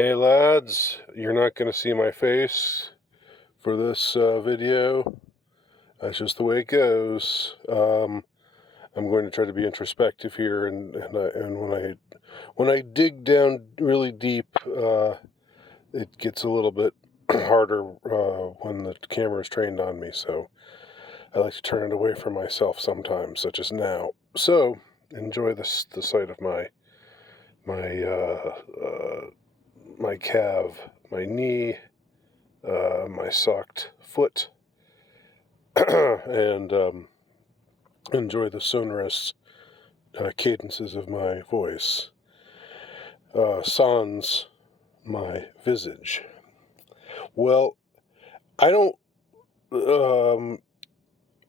Hey lads, you're not going to see my face for this video. That's just the way it goes. I'm going to try to be introspective here, and when I dig down really deep, it gets a little bit harder when the camera is trained on me. So I like to turn it away from myself sometimes, such as now. So enjoy the sight of my my calf, my knee, my socked foot, and enjoy the sonorous cadences of my voice. Sans my visage. Well, I don't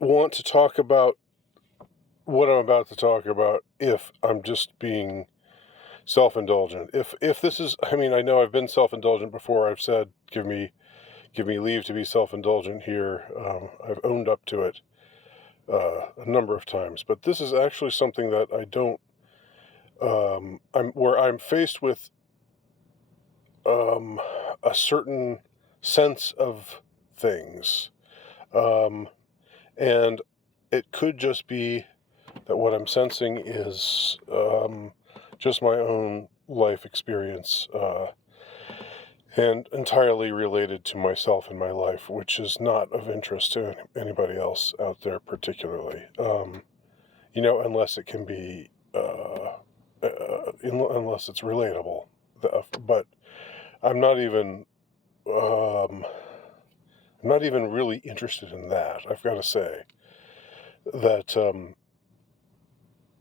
want to talk about what I'm about to talk about if I'm just being self-indulgent. If this is, I mean, I know I've been self-indulgent before. I've said, give me leave to be self-indulgent here. I've owned up to it a number of times, but this is actually something that I don't. I'm faced with a certain sense of things, and it could just be that what I'm sensing is just my own life experience. And entirely related to myself and my life, which is not of interest to anybody else out there particularly. Unless it can be, unless it's relatable. But I'm not even, I'm not even really interested in that. I've got to say that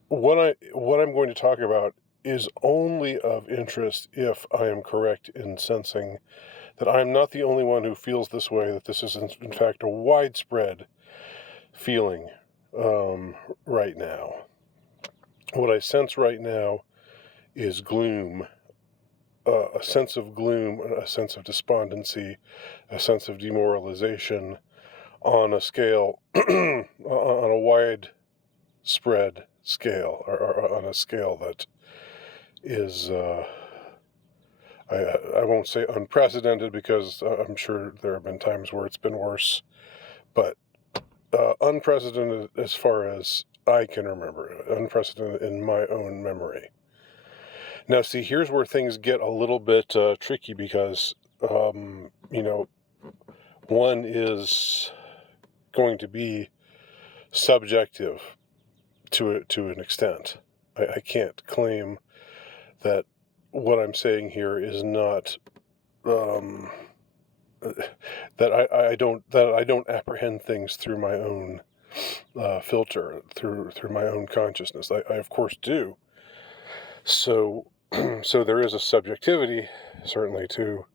what I'm going to talk about is only of interest if I am correct in sensing that I'm not the only one who feels this way, that this is in fact a widespread feeling right now. What I sense right now is gloom, a sense of gloom, a sense of despondency, a sense of demoralization on a scale, on a widespread scale, or on a scale that is, I won't say unprecedented, because I'm sure there have been times where it's been worse, but unprecedented as far as I can remember, unprecedented in my own memory. Now, see, here's where things get a little bit tricky, because, one is going to be subjective to an extent. I can't claim that what I'm saying here is not that I don't apprehend things through my own filter, through my own consciousness. I of course do. So so there is a subjectivity, certainly, to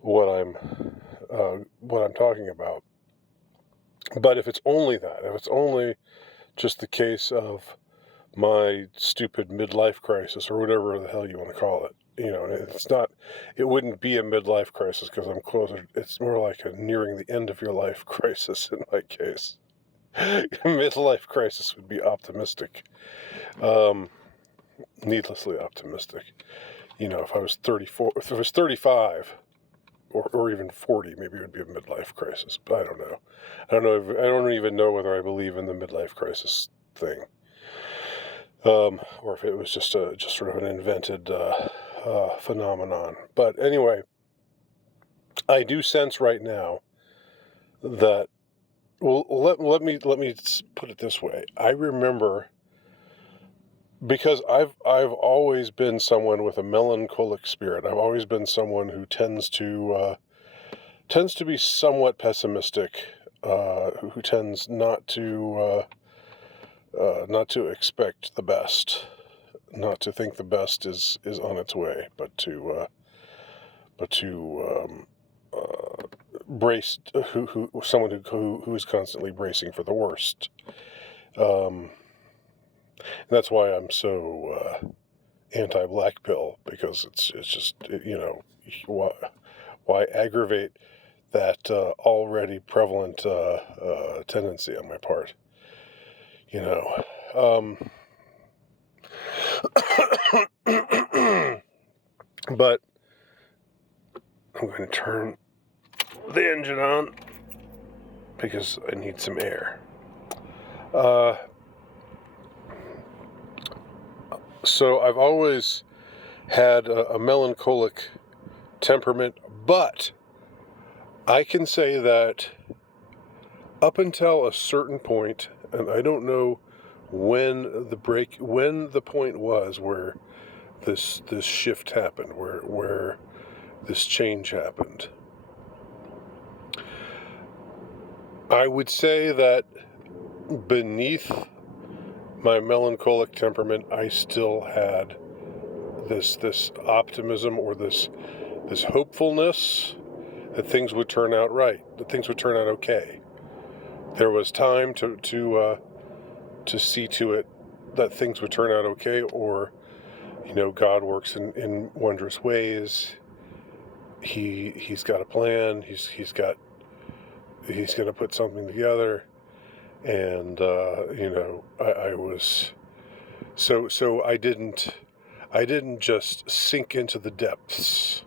what I'm talking about. But if it's only that, if it's only just the case of my stupid midlife crisis, or whatever the hell you want to call it, it's not, it wouldn't be a midlife crisis, because I'm closer, it's more like a nearing the end of your life crisis in my case. Midlife crisis would be optimistic, needlessly optimistic. If I was 34, if I was 35, or even 40, maybe it would be a midlife crisis. But I don't know. I don't even know whether I believe in the midlife crisis thing, or if it was just sort of an invented phenomenon. But anyway, I do sense right now that. Well, let me put it this way. I remember, because I've always been someone with a melancholic spirit. I've always been someone who tends to be somewhat pessimistic, who tends not to expect the best, not to think the best is on its way, but to brace, someone who is constantly bracing for the worst. And that's why I'm so anti-black pill, because it's just, why aggravate that already prevalent tendency on my part, but I'm going to turn the engine on because I need some air. So I've always had a melancholic temperament, but I can say that up until a certain point, and I don't know when the point was where this shift happened, where this change happened. I would say that beneath my melancholic temperament, I still had this optimism or this hopefulness that things would turn out right, that things would turn out okay. There was time to see to it that things would turn out okay, or God works in wondrous ways. He's got a plan. He's going to put something together, and I was so I didn't just sink into the depths.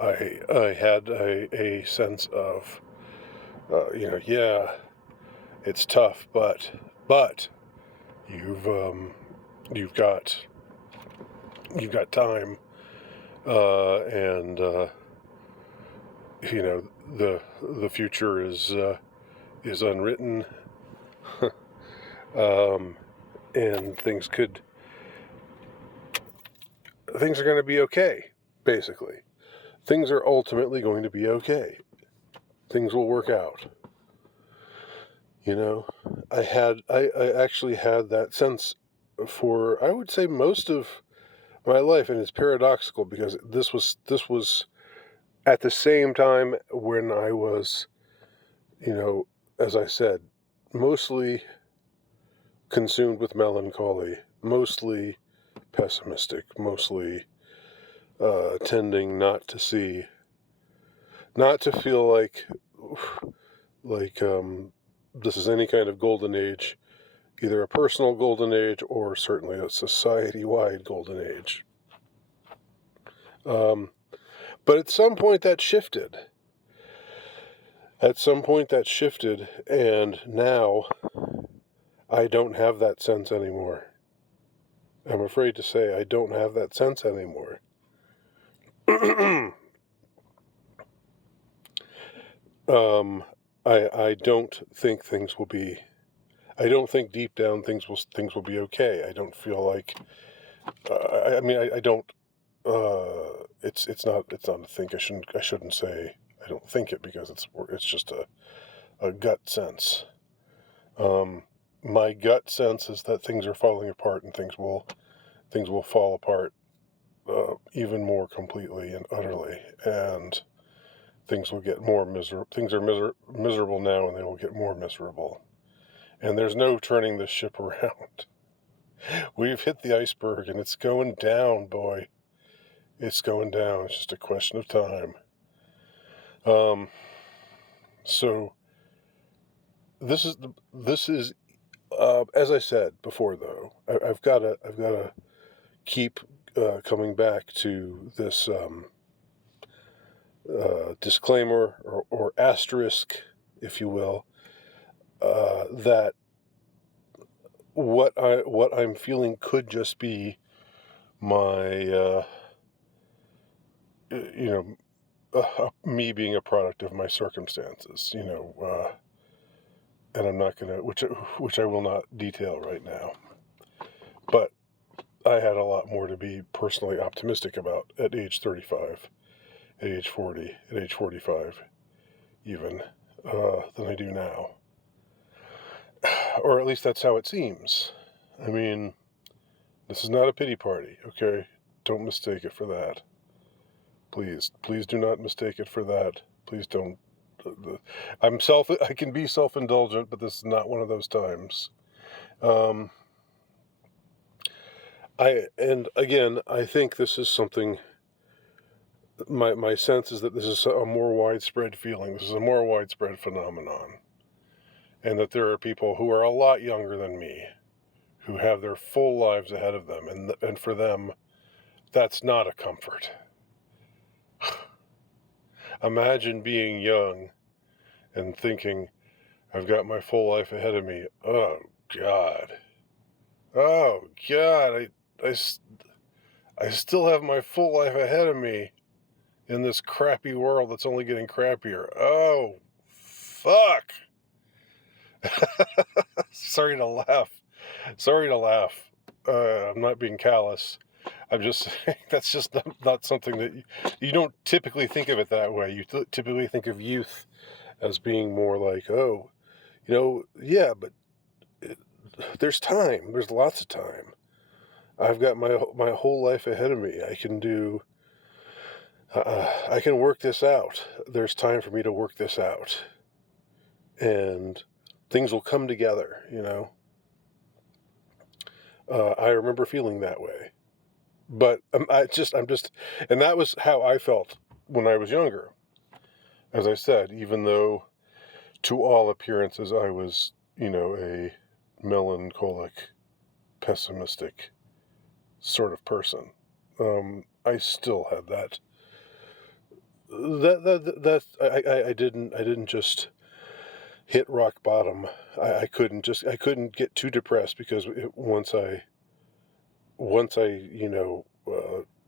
I had a sense of yeah, it's tough, but you've got time, and the future is unwritten, and things are going to be okay. Basically, things are ultimately going to be okay. Things will work out. I actually had that sense for, I would say, most of my life, and it's paradoxical because this was at the same time when I was, as I said, mostly consumed with melancholy, mostly pessimistic, mostly tending not to feel like this is any kind of golden age, either a personal golden age or certainly a society-wide golden age. But at some point that shifted. And now I don't have that sense anymore. I'm afraid to say I don't have that sense anymore. I don't think things will be. I don't think deep down things will be okay. I don't feel like. I don't. It's not a think. I shouldn't say I don't think it, because it's just a gut sense. My gut sense is that things are falling apart, and things will fall apart even more completely and utterly, and things will get more miserable. Things are miserable now, and they will get more miserable. And there's no turning this ship around. We've hit the iceberg, and it's going down, boy. It's going down. It's just a question of time. So this is as I said before, though, I've got to keep coming back to this disclaimer or asterisk, if you will, that what I'm feeling could just be my me being a product of my circumstances, and I'm not gonna, which I will not detail right now, but I had a lot more to be personally optimistic about at age 35, at age 40, at age 45, even, than I do now. Or at least that's how it seems. I mean, this is not a pity party, okay? Don't mistake it for that. Please do not mistake it for that. Please don't. I can be self-indulgent, but this is not one of those times. I think this is something. My sense is that this is a more widespread feeling. This is a more widespread phenomenon, and that there are people who are a lot younger than me, who have their full lives ahead of them, and for them, that's not a comfort. Imagine being young and thinking, I've got my full life ahead of me. Oh, God. Oh, God. I still have my full life ahead of me in this crappy world that's only getting crappier. Oh, fuck. Sorry to laugh. Sorry to laugh. I'm not being callous. I'm just saying that's just not something that you don't typically think of it that way. You typically think of youth as being more like, oh, yeah, but it, there's time. There's lots of time. I've got my whole life ahead of me. I can work this out. There's time for me to work this out, and things will come together. I remember feeling that way, but and that was how I felt when I was younger. As I said, even though to all appearances I was, a melancholic, pessimistic sort of person, I still had that. I didn't just hit rock bottom. I couldn't get too depressed because once I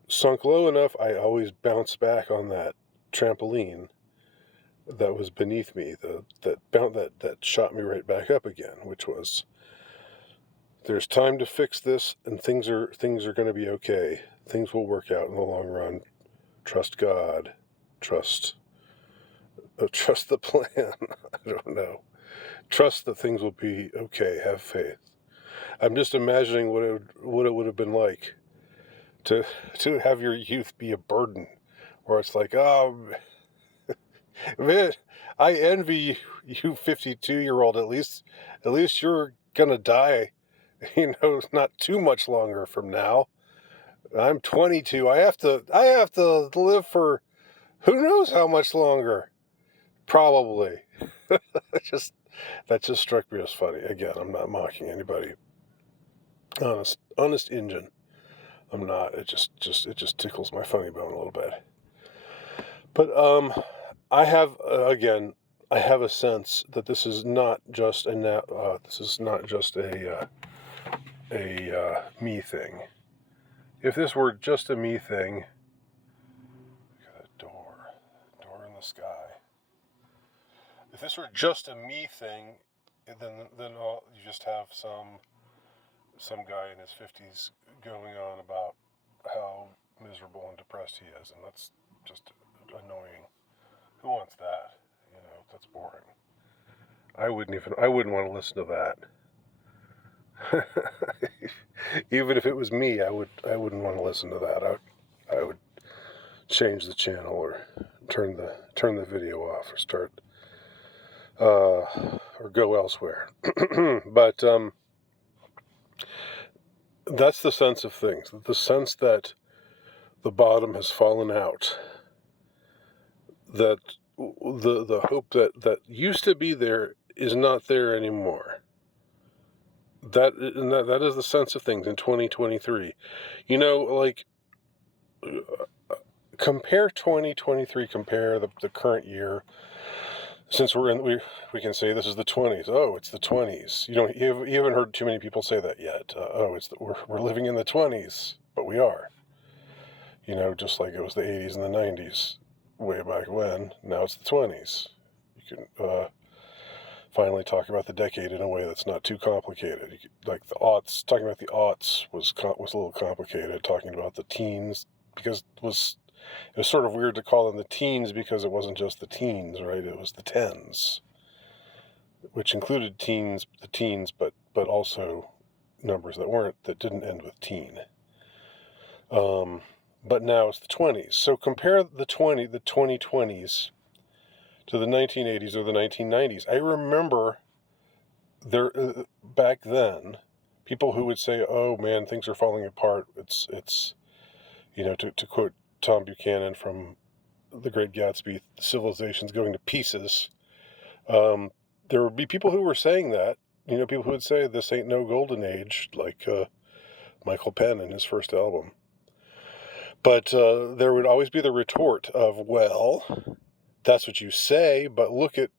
sunk low enough, I always bounced back on that trampoline that was beneath me, that shot me right back up again, which was, there's time to fix this, and things are going to be okay. Things will work out in the long run. Trust God. Trust the plan. I don't know. Trust that things will be okay. Have faith. I'm just imagining what it would have been like to have your youth be a burden, where it's like, oh man, I envy you 52-year-old. At least you're gonna die, not too much longer from now. I'm 22. I have to live for who knows how much longer. Probably. That just struck me as funny. Again, I'm not mocking anybody. Honest Injun. I'm not. It just tickles my funny bone a little bit. But I have I have a sense that this is not just a me thing. If this were just a me thing, look at that door in the sky. If this were just a me thing, then you just have some guy in his 50s going on about how miserable and depressed he is, and that's just annoying. Who wants that? That's boring. I wouldn't want to listen to that. Even if it was me, I wouldn't want to listen to that. I would change the channel or turn the video off or start or go elsewhere. But that's the sense of things. The sense that the bottom has fallen out. That the hope that used to be there is not there anymore. That is the sense of things in 2023. Compare 2023, compare the current year. Since we can say this is the 20s. Oh, it's the 20s. You haven't heard too many people say that yet. We're living in the 20s, but we are. Just like it was the 80s and the 90s, way back when. Now it's the 20s. You can finally talk about the decade in a way that's not too complicated. Like the aughts, talking about the aughts was a little complicated. Talking about the teens, because it was sort of weird to call them the teens because it wasn't just the teens, right? It was the tens, which included the teens, but also numbers that didn't end with teen. But now it's the 20s. So compare the 2020s to the 1980s or the 1990s. I remember back then, people who would say, "Oh man, things are falling apart." It's to quote Tom Buchanan from The Great Gatsby, civilization's going to pieces. There would be people who were saying that. People who would say this ain't no golden age, like Michael Penn in his first album. But there would always be the retort of, well, that's what you say, but look at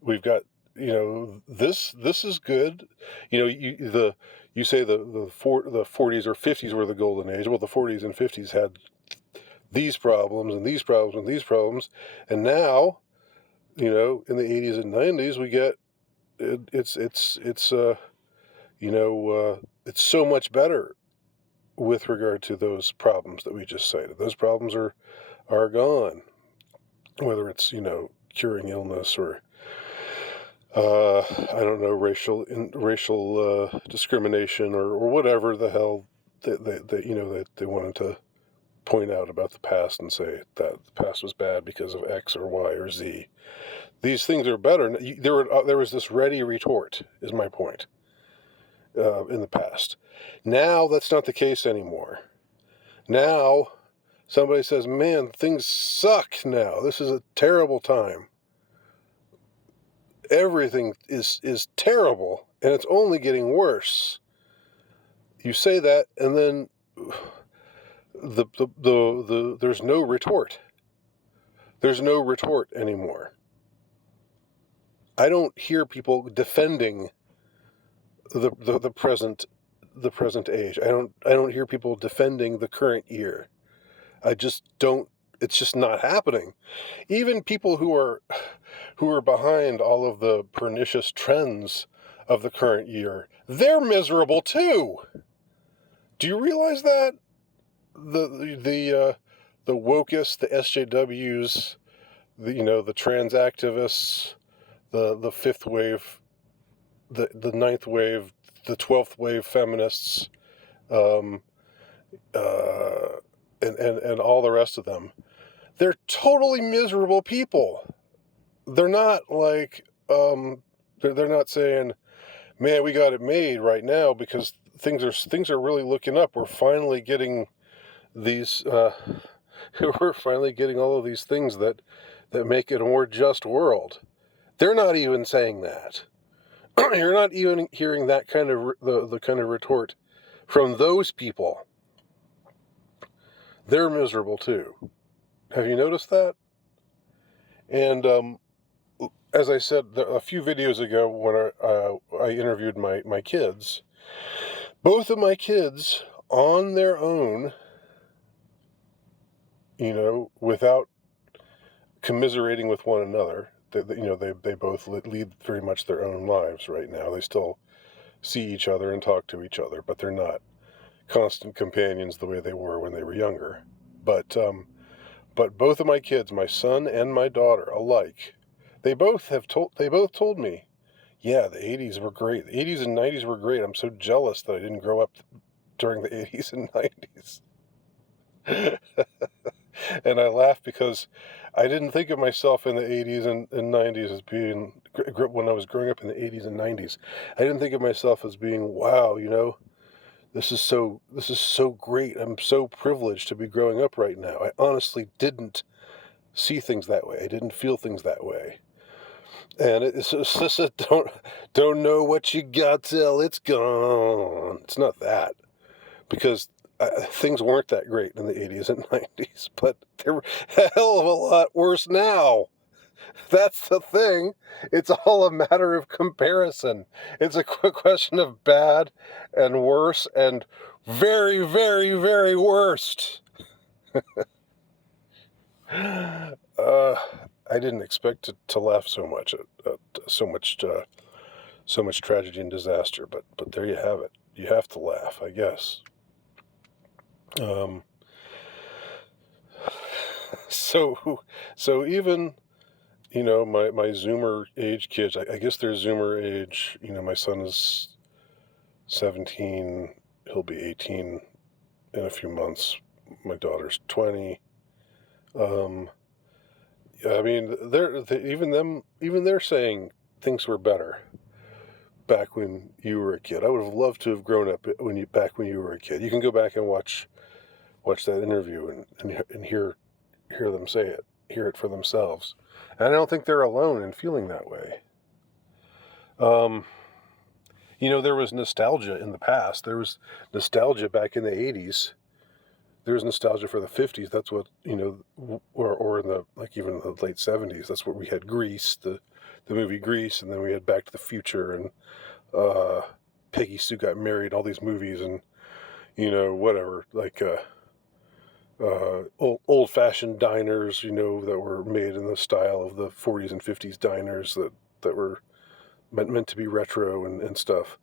we've got, this is good. You say the 40s or 50s were the golden age. Well, the 40s and 50s had these problems and these problems and these problems, and now, in the 80s and 90s we get it's so much better with regard to those problems that we just cited. Those problems are gone, whether it's curing illness or I don't know, racial discrimination or whatever the hell they wanted to point out about the past and say that the past was bad because of X or Y or Z. These things are better. There was this ready retort, is my point, in the past. Now that's not the case anymore. Now somebody says, man, things suck now. This is a terrible time. Everything is terrible, and it's only getting worse. You say that, and then there's no retort. There's no retort anymore. I don't hear people defending the present age. I don't hear people defending the current year. I just don't. It's just not happening. Even people who are behind all of the pernicious trends of the current year, they're miserable too. Do you realize that? The wokeists, the SJWs, the trans activists, the fifth wave, the ninth wave, the 12th wave feminists, and all the rest of them. They're totally miserable people. They're not like, they're not saying, man, we got it made right now because things are really looking up. We're finally getting these, we're finally getting all of these things that make it a more just world. They're not even saying that. You're not even hearing that kind of, the kind of retort from those people. They're miserable too. Have you noticed that? And as I said a few videos ago when I interviewed my kids, both of my kids on their own, without commiserating with one another, they both lead very much their own lives right now. They still see each other and talk to each other, but they're not constant companions the way they were when they were younger. But both of my kids, my son and my daughter alike, they both told me, yeah, the 80s were great. The 80s and 90s were great. I'm so jealous that I didn't grow up during the 80s and 90s. And I laugh because I didn't think of myself in the 80s and 90s as being, when I was growing up in the 80s and 90s, I didn't think of myself as being, wow, this is so great. I'm so privileged to be growing up right now. I honestly didn't see things that way. I didn't feel things that way. And it's just a don't know what you got till it's gone. It's not that, because things weren't that great in the 80s and 90s, but they're a hell of a lot worse now. That's the thing. It's all a matter of comparison. It's a question of bad and worse and very, very, very worst. I didn't expect to laugh so much at so much tragedy and disaster, but there you have it. You have to laugh, I guess. So even my Zoomer age kids, I guess they're Zoomer age. My son is 17. He'll be 18 in a few months. My daughter's 20. I mean, even they're saying things were better back when you were a kid. I would have loved to have grown up back when you were a kid. You can go back and watch that interview and hear them say it, hear it for themselves. And I don't think they're alone in feeling that way. There was nostalgia in the past. There was nostalgia back in the 80s there's nostalgia for the 50s. That's what, or in the, like, even the late 70s, that's what we had. Grease, the movie Grease, and then we had Back to the Future, and Peggy Sue Got Married, all these movies, and whatever, like old-fashioned diners, that were made in the style of the 40s and 50s diners that were meant to be retro and stuff.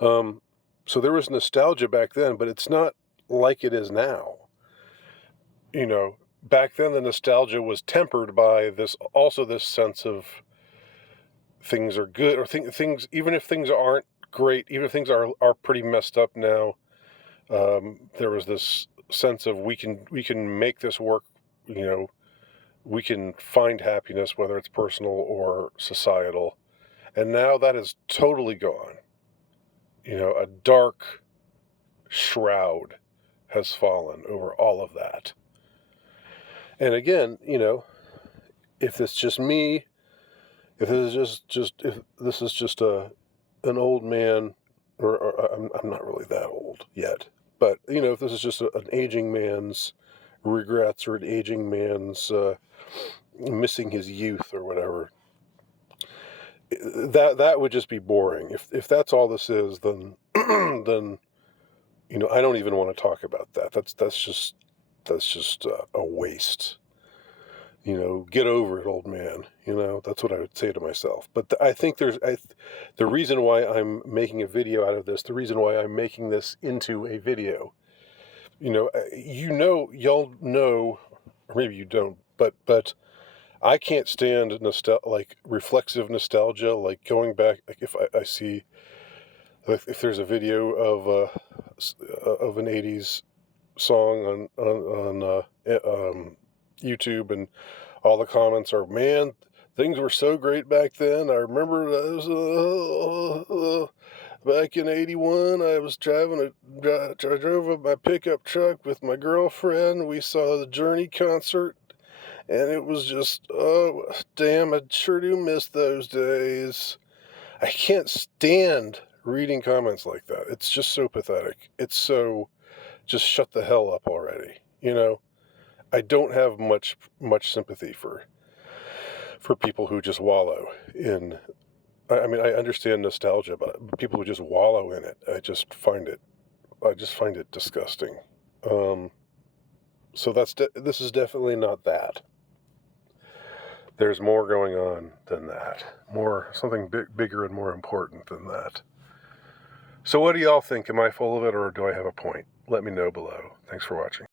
So there was nostalgia back then, but it's not like it is now. Back then the nostalgia was tempered by this sense of things are good, or things, even if things aren't great, even if things are pretty messed up now, there was this sense of we can make this work, we can find happiness, whether it's personal or societal. And now that is totally gone. A dark shroud has fallen over all of that. And again, if it's just me, if this is if this is just an old man, or I'm not really that old yet, but if this is just an aging man's regrets, or an aging man's missing his youth or whatever, that would just be boring. If that's all this is, then then I don't even want to talk about that. That's just a waste. Get over it, old man. That's what I would say to myself. But I think the reason why I'm making a video out of this, the reason why I'm making this into a video, y'all know, or maybe you don't, but I can't stand like reflexive nostalgia, like going back. Like if I see, if there's a video of an '80s song on YouTube, and all the comments are, man, things were so great back then. I remember back in '81, I was I drove my pickup truck with my girlfriend. We saw the Journey concert, and it was just, oh, damn, I sure do miss those days. I can't stand reading comments like that. It's just so pathetic. It's so, just shut the hell up already. I don't have much sympathy for people who just wallow in. I mean, I understand nostalgia, but people who just wallow in it, I just find it disgusting. So this is definitely not that. There's more going on than that. Something bigger and more important than that. So what do y'all think? Am I full of it, or do I have a point? Let me know below. Thanks for watching.